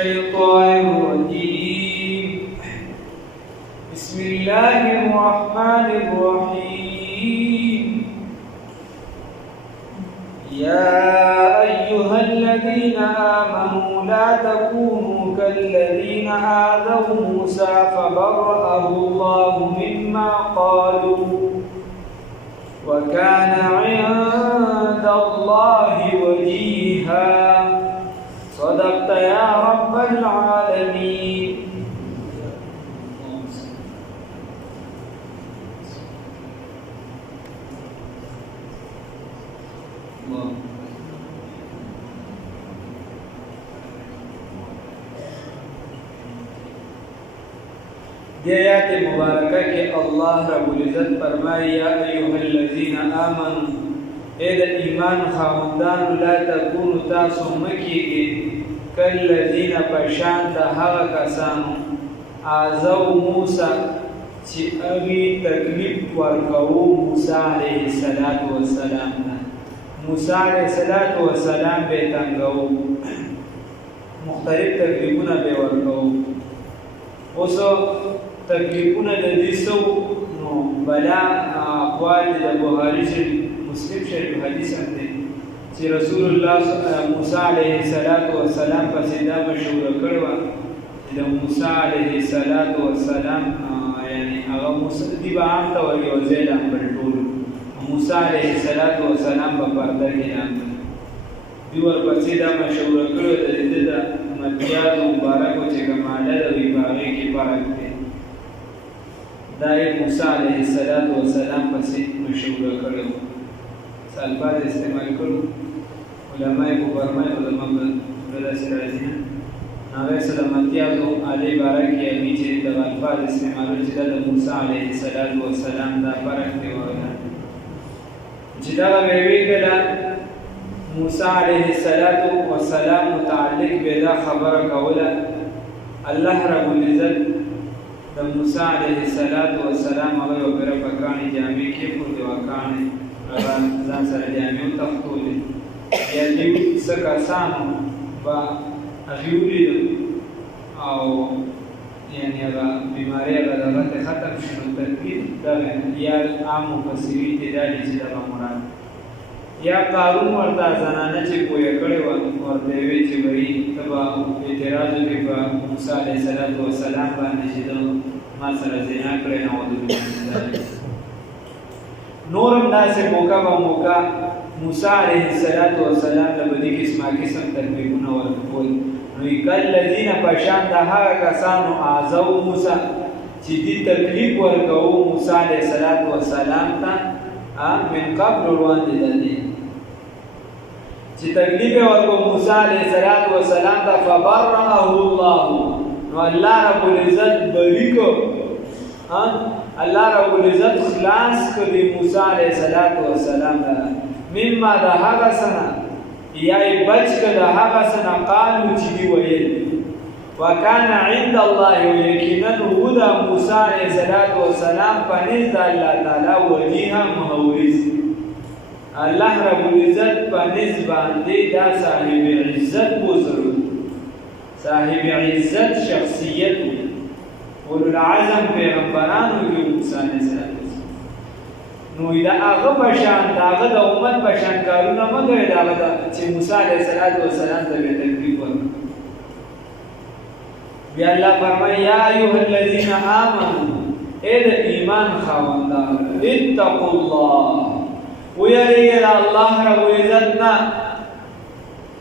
الشيطان الرجيم بسم الله الرحمن الرحيم يا أيها الذين آمنوا لا تكونوا كالذين آذوا موسى فبرأه الله مما قالوا وكان عند الله وجيها صدقت يا رب العالمين. دی آیات مبارکہ کے اللہ رب العزت فرمائی یا ایوہ الذین آمنوا اے دا ایمان خاوندان لا تکونو تاسو مکیگی کالذین پشان دا حغا کسانو آزو موسیٰ چی اگی تکلیف ورکو موسیٰ علیہ السلام موسیٰ علیہ السلام بے تنگو مختلف تکلیفونا بے ورکو اوسو تکلیفونه د دې سو نو بلا اقوال د بخاری شریف مسلم شریف حدیث دی چې رسول الله موسی علیه السلام پسې دا مشوره کړو چې د موسی علیه السلام یعنی هغه موسی دی به عام ته وایي او زیل هم ټول موسی علیه السلام په پرده کې نام دی ورپسې دا مشوره کړو د دې د متیاز مبارکو چې کماله د وی باغې کې فرق دی دا موسی علیه السلام پسې مشوره کړو الفاظ استعمال کړو علماء فرمایي علماء بل سراجی هغه سلامتی او علی بارک یې چې د الفاظ استعمال چې د موسی علیه السلام دا فرق دی ورته چې دا وی کړه موسی علیه السلام متعلق بدا خبر کوله الله رب العزت د موسی علیه السلام هغه وګره پکانې جامې کې په دواکانې ځان سره جامې تختولې یا دې څه کسانو با غیولې او یعنی هغه بیماری هغه دغه ختم شنو ترکیب دغه یا عام مفسرین دې دا دي چې دغه مراد یا قارون ورته زنانه چې پوهه کړې وه ورته وی چې وایي ته به اعتراض وکړې په موسی علیه السلام باندې چې ما سره زنا کړې نعوذ نور هم داسې موقع موسی علیه السلام له بدې قسم تکلیفونه ورکول نو کالذین پشان د هغه کسانو آزو موسی چې دې تکلیف ورکوو موسی علیه السلام ته من قبل وړاندې د دې چې تکلیف ورکو موسی علیه السلام ته فبرأه الله نو الله رب العزت بری کو الله رب العزت خلاص کړي موسی علیه السلام مما د هغه سنه یا بچ کړه د هغه سنه قالو چې دی ویل وکانا عند الله یقینا هو د موسی علیه السلام پنځ د الله تعالی وجیها مهورز الله رب العزت پنځ باندې دا صاحب عزت بزرگ صاحب عزت شخصیت اولو العزم پیغمبرانو کې موسی علیه السلام نو دا هغه بشان دا هغه د امت بشان کارونه مګر دا هغه چې موسی علیه السلام ته به تکلیف ورکړ بیا الله فرمایي یا ایها الذین آمنوا اے د ایمان خاوندان اتقوا الله ویریږئ الله رب العزت نه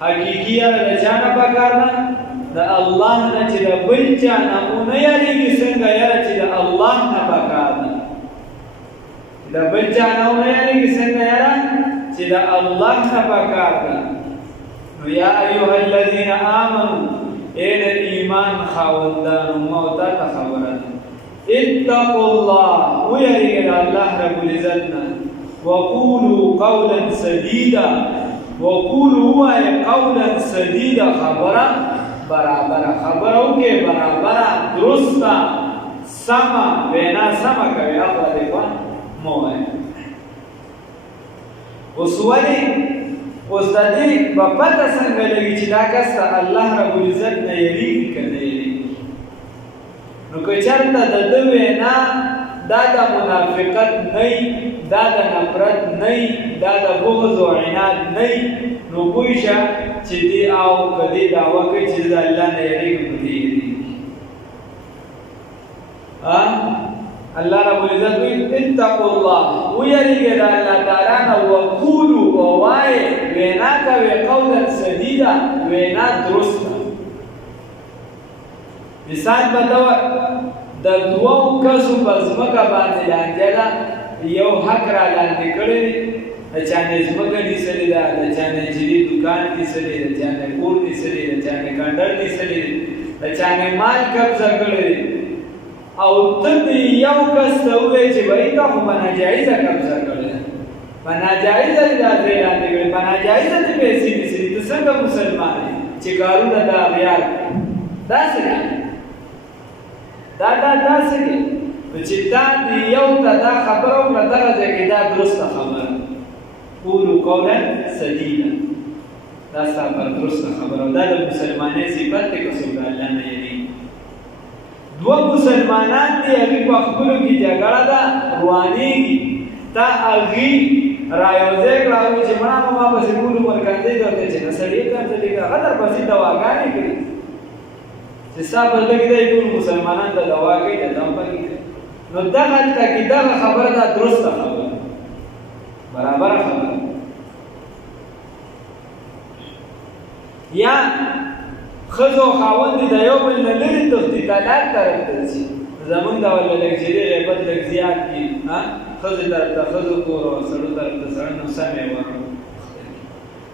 حقیقي هغه د چا نه پکار ده د الله نه چې د بل چا نه ونه یریږي څنګه یاره چې د الله نه پکار ده د بل چا نه ونه یریږي څنګه یاره چې د الله نه پکار ده نو یا ایها الذین آمنوا اے د ایمان خاوندانو موتا ته خبره ده اتقوا الله ویریږئ د الله رب العزت نه وقولوا قولا سدیدا وقولوا قولا سدیدا خبره برابر خبرو کې برابر درست سما وینا سما کوي هغه دې په موه وسوري اوس د دې په پته څنګه لګي چې دا کس ته الله رب العزت نه یریږي که نه یریږي؟ نو که چېرته د ده وینا دا د منافقت نه وي، دا د نفرت نه وي، دا د بغض او عناد نه وي، نو پوه شه چې دې او که دې دعوه کوي چې د الله نه یریږم نو دې یریږي. الله رب العزت وی اتقوا الله ویریږئ د الله تعالی نه وقولو ووایئ وینا کوئ قولا سدیدا وینا درسته. مثال به ته د دوو کسو په ځمکه باندې لانجه ده، یو حق را لاندې کړی دی، د چا نه ځمکه نیسلې ده، د چا نه جدي دوکان نیسلی دی، د چا نه کور نیسلی دی، د چا نه کنډر نیسلی دی، د چا نه مال قبضه کړی دی، او ته دې یو کس ته ووایې چې بهی تا خو په ناجایزه قبضه کړې ده، په ناجایزه دې دا ځای لاندې کړی، په ناجایزه دې پیسې نیسلي، ته څنګه مسلمان یې چې کارونه د اغیار داسې دی؟ داسې دی چې تا دې یو ته دا خبره وکړه دغه ځای کې دا درسته خبره قولو قولا سدیدا، دا ستا پر درسته خبره، دا د مسلمانۍ صفت دی که څوک د الله نه یریږي. دوه مسلمانان دي، هغې په خپلو کې جګړه ده روانېږي، تا هغې رایوځای کړه هغوی چې مړه ما پسې ټول عمر کنځۍ درته چې نه سړي کنځلې کړه، هغه درپسې دواګانې کړي چې ستا بدله کې دی ټول مسلمانان ته دوا کوي د دم پکې کوي. نو دغلته کې دغه خبره ده درسته خبره، برابره خبره. یا ښځو او خاوند د یو بل نه لرې تښتي طلاق طرف ته ځي، زمونږ دا ولا لږ جدي غیبت لږ زیات دي، ښځې طرف ته ښځو کور او سړو طرف ته سړی نو سمې ورکړو.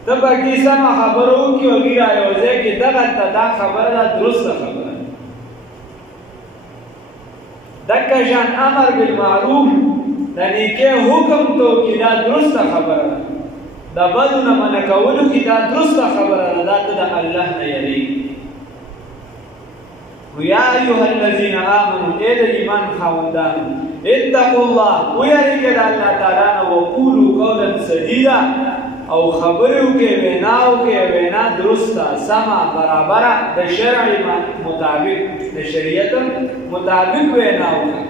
ته پکې سمه خبره وکړي او هغې رایوځای کړي، دغلته دا خبره ده درسته خبره. دکه شان امر بالمعروف د نیکۍ حکم ته وکړي، دا درسته خبره ده. د بدو نه منع کولو کې دا درسته خبره ده، دا ته د الله نه یریږي. یا ایها الذین آمنوا ای د ایمان خاوندانو اتقوا الله ویریږئ د الله تعالی نه وقولوا قولا سدیدا او خبرې وکړئ وینا وکړئ وینا درسته سمه برابره د شرع مطابق د شریعت مطابق وینا وکړئ.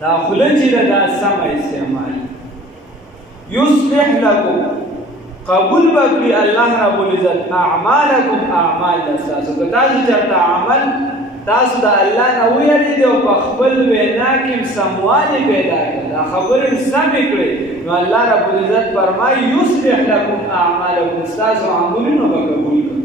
دا خوله چې ده دا سمه استعمال یصلح لکم قبول بکړي الله رب العزت اعمالکم اعمال تاسو که تاسو چېرته عمل تاسو د الله نه ویریږئ او په خپل وینا کې سموالی پیدا کړئ، دا خبرې سمې کړئ، نو الله رب العزت فرمایي یصلح لکم اعمالکم ستاسو عملونه به قبول کړي،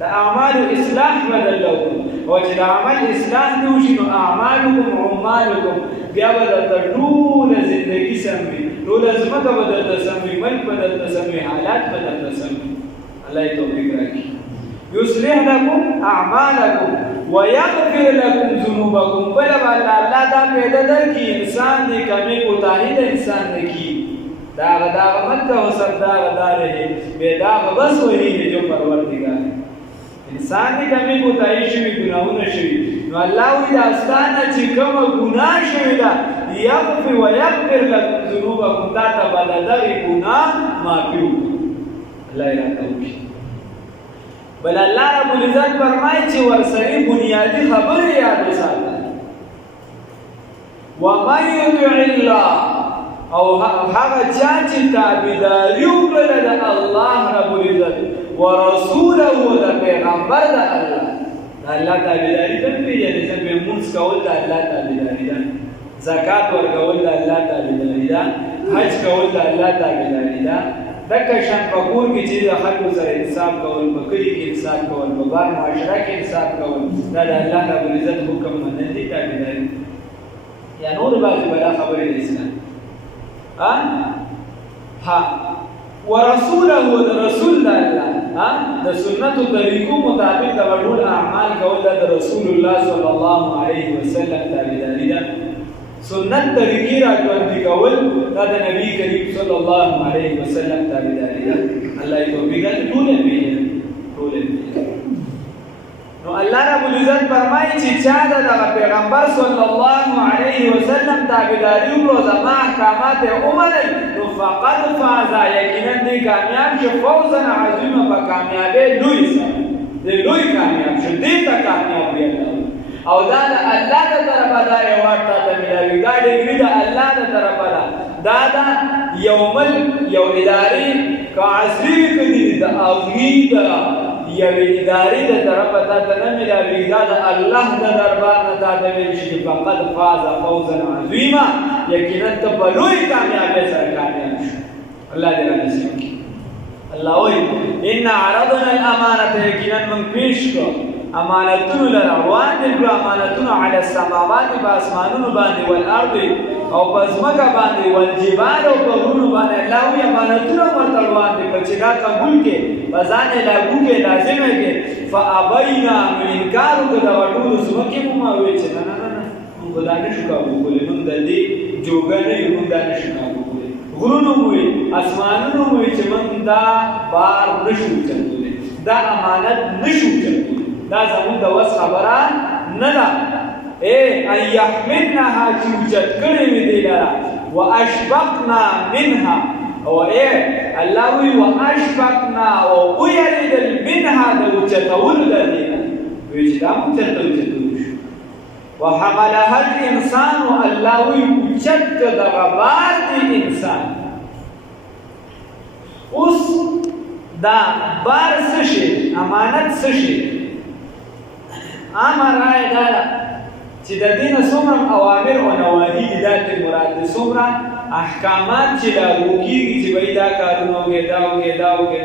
د اعمالو اصلاح به درله وکړي، او چې د عمل اصلاح دې وشي نو اعمالکم عمالکم بیا به درته ټوله زندګي سم وي، ټوله ځمکه به درته سم وي، ملک به درته سم وي، حالات به درته سم وي. الله یې توفیق راکړي. یصلح لکم اعمالکم ویغفر لکم ذنوبکم. بله به الله دا پیدا درکړي انسان دې کمې کوتاهي د انسان نه کي، داغه مت کوه سب داغه دا رہے بے داغ بس وہی ہے جو پروردگار ہے. انسان دې کمې کوتاهي شوي ګناهونه شوي نو الله وایي دا ستانه چې کومه ګناه شوې ده یغفر ویغفر لکم ذنوبکم، تا ته به د دغې ګناه معافي وکړي. الله یې راته وکړي. بل الله رب العزت فرمایي چې ورسره بنیادي خبرې یاد وساته، ومن یطع الله او هغه چا چې تابعداري وکړله د الله رب العزت ورسوله د پیغمبر د الله، د الله تابعداري ته پېژنې چې لمونځ کول د الله تابعداري ده، زکات ورکول د الله تابعداري ده، حج کول د الله تابعداري ده. دکه شان په کور کې چې د خلکو سره انصاف کول، په کلي کې انصاف کول، په بار معاشره کې انصاف کول، دا د الله رب العزت حکم منل دي تابعداري. یا نور بعضې بلا خبرې د اسلام ورسوله د رسول د الله د سنتو طریقو مطابق د ټول اعمال کول د رسول الله صلی الله علیه وسلم تابعداري ده. سنت طریقې راژوندي کول دا د نبی کریم صلی الله علیه وسلم تابعداري ده. الله یې توفیق راکړي. ټول یې پېژني، ټول یې پېژني. نو الله رب العزت فرمایي چې چا د پیغمبر صلی الله علیه وسلم تابعداري وکړو زما احکامات یې ومنل نو فقد فاز یقینا دې کامیاب شو فوزا عظیما په کامیابۍ لوی سره دې لوی کامیاب شو دې ته کامیاب دی او دا د الله د طرفه دا ایوارډ ته ملاوي دا ډګري د الله د طرفه دا یو اداري که عصري کدي د اوغي د یو اداري د طرفه ته نه ملاوي دا د الله د دربار نه دا د ویل شي فقط فاز فوزا عظیما یقینا ته بلوي کامیابی سره کامیاب شو الله دې رانصیب کړي الله وایي ان عرضنا الامانه یقینا من پیش کو امانتونو لره وړاندې کړو امانتونو علی السماوات په اسمانونو باندې والارض او په ځمکه باندې والجبال او په غرونو باندې الله وی امانتونو ورته وړاندې کړ چې دا قبول کې بزان لاګو کې لازم کې فابینا من انکار وکړه دا ټول ځمکه مو وی چې نه موږ دا نشو کولای موږ د دې جوګه نه یو دا نشو کولای غرونو وی اسمانونو وی چې موږ دا بار نشو چلولای دا امانت نشو چلولای دا زمون د وس خبره نه ده ان يحملنها چې وجد کړی وي دی لاره واشفقنا منها او الله وی واشفقنا او ويريد منها د وجتول الذين وجدام ترتوجدوش وحملها الانسان الله وی وجد د غبار دی انسان اوس دا بار څه شي امانت څه شي امر راي دالا چې د دینه څومره اوامر او نواهی دي د مراد څومره احکامات چې لاګو کیږي چې وای دا کارونه وکړه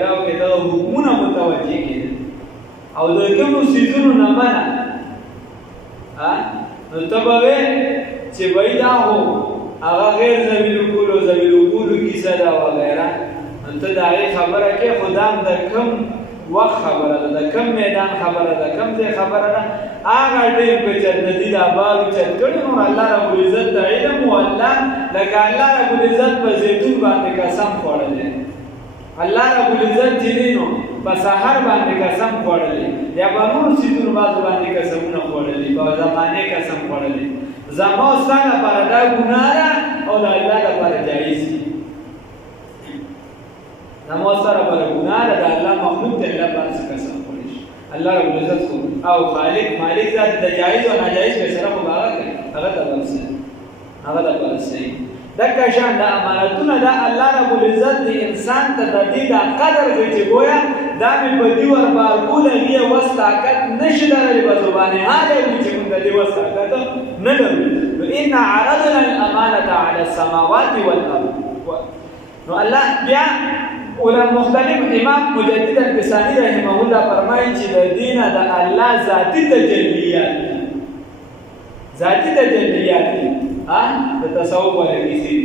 دا حکمونه متوجه کړي او د کومو سيزونو نه منع نو تبوي چې وای دا هو هغه غیر ذویل کولو کیسه دا وغیرہ انت دا خبره کې خدام د کوم وخت خبره ده د کم میدان خبره ده کم ځای خبره ده هغه ډېر په جنتي د بارو چت کړي نو الله رب العزت د علم او الله لکه الله رب العزت په زیتون باندې قسم خوړلې الله رب العزت چې نو په سحر باندې قسم خوړلې یا په نور سیدون باندې قسمونه خوړلې په زمانه قسم خوړلې زما سره پر دا ګناه او د الله لپاره جایز دي نماز سره پر ګناه ده الله مخلوق ته الله باندې قسم کوي الله رب العزت او خالق مالک ذات د جایز او ناجایز په سره مبارک هغه ته ورسې هغه ته ورسې دغه شان د امانتونو د الله رب العزت د انسان ته د دې د قدر چې گویا دا مې په دی ور بارکول هي وسطاقت نشي درلې په زبانه هغه چې موږ د دې وسطاقت نه لرو ان عرضنا الامانه على السماوات والارض نو الله بیا ولا مختلف امام مجدد البسانی رحمه الله فرمایي چې د دین د الله ذاتی تجلیات د تصوف ولکې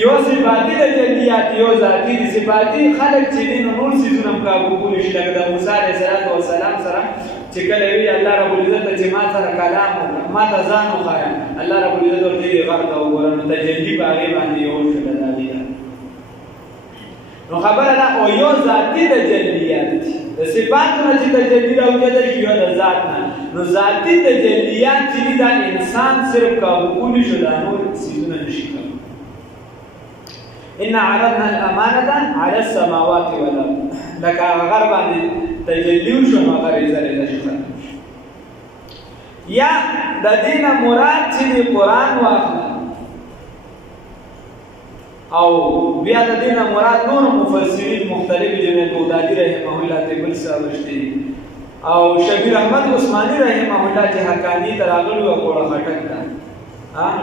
یو صفاتی تجلیات یو ذاتی دي صفاتی خلق چې دین نور سيزونه مقابل کول شي لکه د موسی عليه السلام سره چې کله وی الله رب العزت چې ما سره کلام ما ته ځان وخایا الله رب العزت ورته غرق او ورنه تجلی باغې باندې یو شو د نو خبره ده او یو ذاتی تجلیات د صفاتونو چې تجلی راوځي د یو د ذات نه نو ذاتی تجلیات چې د انسان صرف قبول شو د نور سيزونه نشي کوي ان عرضنا الامانه على السماوات والارض لك غرب تجلی شو مغر زره نشي یا د دین مراد چې قرآن واخلي او بیا د دینه مراد نور مفسرین مختلف جنې بغدادي رحمه الله ته بل څه ورشتي او شبیر احمد عثماني رحمه الله چې حقانی تراغلو او کوړه خټک دا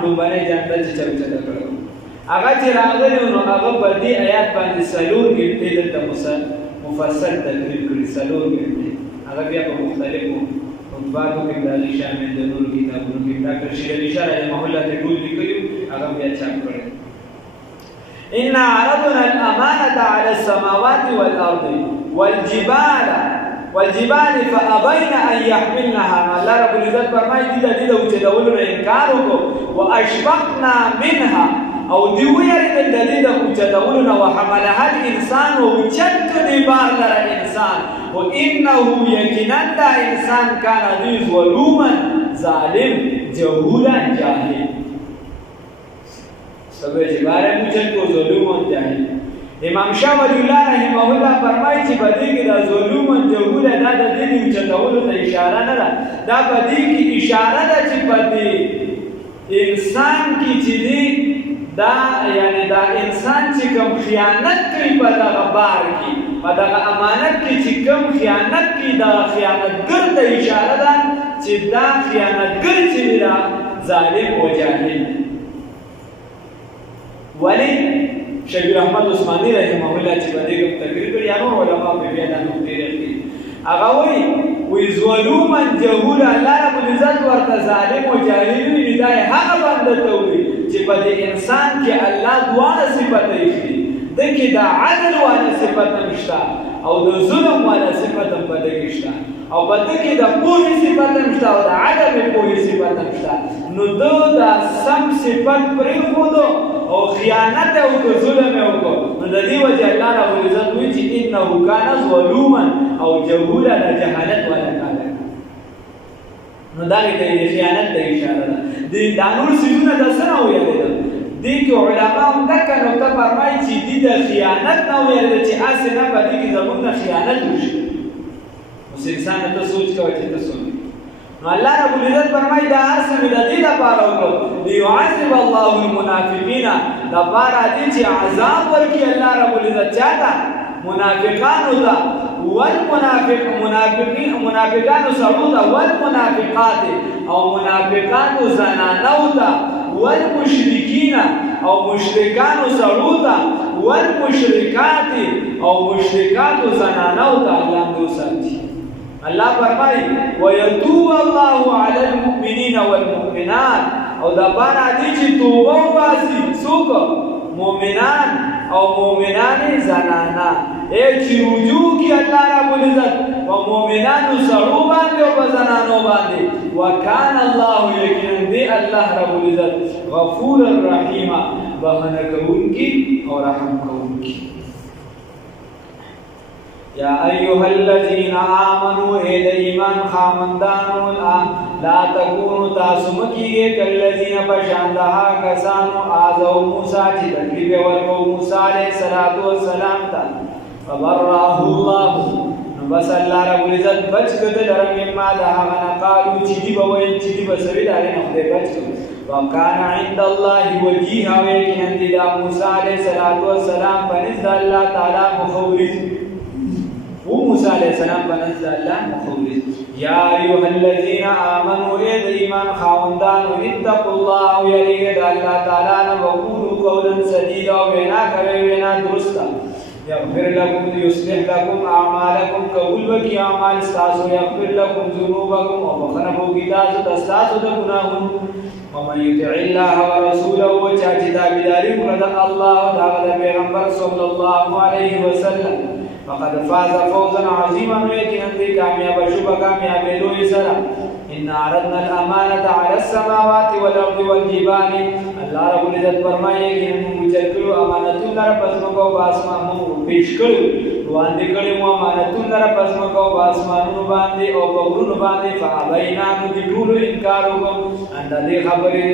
نو باندې ځانته چې چرچا کړو هغه چې راغلی نو هغه په دې آیات باندې سلور کې د مفصل تدریب کړی سلور کې هغه بیا په مختلفو مطبعاتو کې دالي شامل د نور کتابونو کې ډاکټر شیر علي شاه رحمه الله ته ټول لیکلو هغه بیا چاپ کړی إن عرضنا الأمانة على السماوات والأرض والجبال فأبين أن يحملنها الله رب العزت فرمائي دي چې دولو انکار وکړو واشفقنا منها او دی ویری د دې د چې دولو وحملها الانسان او چت دی بار لره انسان وانه یقینا دا انسان کان دی ظلوما ظالم جهولا جاهل سبے جبارے مجھے کو ظلوما جاهل امام شاه ولی الله رحمه الله فرمایي چې بدی کې دا ظلم او جهول دا د دې چتولو ته اشاره نه ده دا بدی کې اشاره ده چې بدی انسان کې چې دی دا یعنی دا انسان چې کوم خیانت کوي په دغه بار کې په دغه امانت کې چې کوم خیانت کوي دا خیانتګر ته اشاره ده چې دا خیانتګر چې دا ظالم او جاهل ولی شبیر احمد عثمانی رحمه الله چې په دې کې تقریر کړی یا نور علما په بیا دا نو تیر کړی هغه وی ظلوما جهول الله رب العزت ورته ظالم او جاهل وی دا هغه بنده ته وی چې په دې انسان کې الله دواړه صفات لري دغه دا عدل والا صفات نشته او د ظلم والا صفات هم په دې شته او په دې کې د پوهې صفات نشته او د عدم پوهې صفات نشته نو دا سم صفات پرې خودو او خیانت او ظلم او نو د دې وجه الله رب العزت وی چې انه کان ظلوما او جهولا جهالت ولا کاله نو دا دې خیانت ته اشاره ده د دانور سيزونه د سره ویل دي کې علما هم دا کنه ته فرمایي چې دې د خیانت نه ویل چې اسه نه پدې کې زموږ خیانت وشي اوس انسان ته سوچ کوي چې ته سوچ نو الله رب العزت فرمایي دا اسه د دې لپاره وکړو ليعذب الله المنافقين دا بار دې چې عذاب ورکړي الله رب العزت چاته منافقانو ته منافقان سعود والمنافقات او منافقان زنانو ته والمشركين او مشرکان سعود والمشركات او مشرکات زنانو ته الله دوساتي الله فرمایي ويتوب الله على المؤمنين والمؤمنات او دا بار دې چې توبه واسي څوک مؤمنان او مؤمنان زنانا چې رجوع کی الله رب العزت او مؤمنانو سره باندې او زنانو باندې وکانه الله یقینا دی الله رب العزت غفور الرحیم بهنه کوونکی او رحم کوونکی یا ایها الذین آمنوا اے ایمان خامندانو لا تکونوا تاسمکیه کلذین بشاندها کسانو آزو موسی چې تکلیف ورکو موسی علیہ السلام ته فبرأه الله بس الله رب العزت بچ کړه لرم ما دا هغه قالو چې دی بوي چې دی بسوي دا نه خدای بچ وکانه عند الله وجيها وکین دی دا موسی علیہ السلام پنځ الله تعالی مخورز موسی علیہ السلام بنزل الله مخورز یا ایها الذین آمنوا ایمان خاوندان اتقوا الله یریګ الله تعالی نه وقولوا قولا سدیدا وینا کوي وینا درسته يغفر لكم يصلح لكم اعمالكم قبول وکي اعمال استاسو يغفر لكم ذنوبكم وبخنبو كتاب استاسو دغناهم ومن يطع الله ورسوله وجاهد بداري مرد الله تعالى پیغمبر صلى الله عليه وسلم فقد فاز فوزا عظيما ويكن دي کامیاب شوبه کامیاب لوی سره ان عرضنا الامانه على السماوات والارض والجبال الله رب العزت فرمایي چې موږ چلو امانتونه لپاره پسمو کو اسمانو پیش کړو وړاندې کړو مو امانتونه لپاره پسمو کو اسمانونو باندې او غرونو باندې فابینا نو دي ټول انکار وکړو ان دې خبرې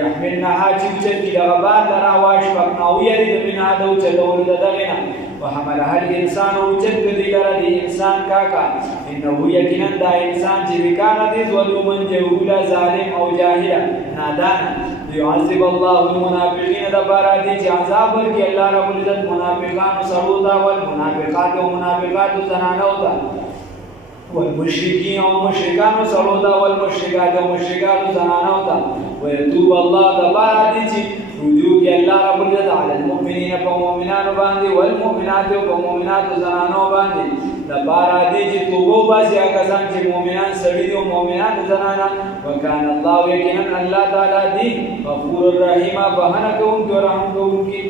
يحملنا چې چې دغه بار دراواش پکناو یې د بنا دو چلول دغه نه وحملها الانسان وجد دي لرا دي انسان کاکا انه یقینا دا انسان چې وکانه دي ظلم جهولا ظالم او جاهل نادان يعذب الله المنافقين دبر دي چې عذاب ورکړي الله رب العزت منافقان سرودا والمنافقات ومنافقات زنانو ته والمشركين ومشركان سرودا والمشركات ومشركات زنانو ته ويتوب الله دبر دي چې رجوع کی الله رب العزت علی المؤمنین فمؤمنان باندې والمؤمنات ومؤمنات زنانو باندې د بارا دي چې توبه باسي کسان چې مؤمنان سړي او مؤمنات زنانا وکانه الله یقینا الله تعالی دی غفور الرحیم بهنه کوونکی او رحم کوونکی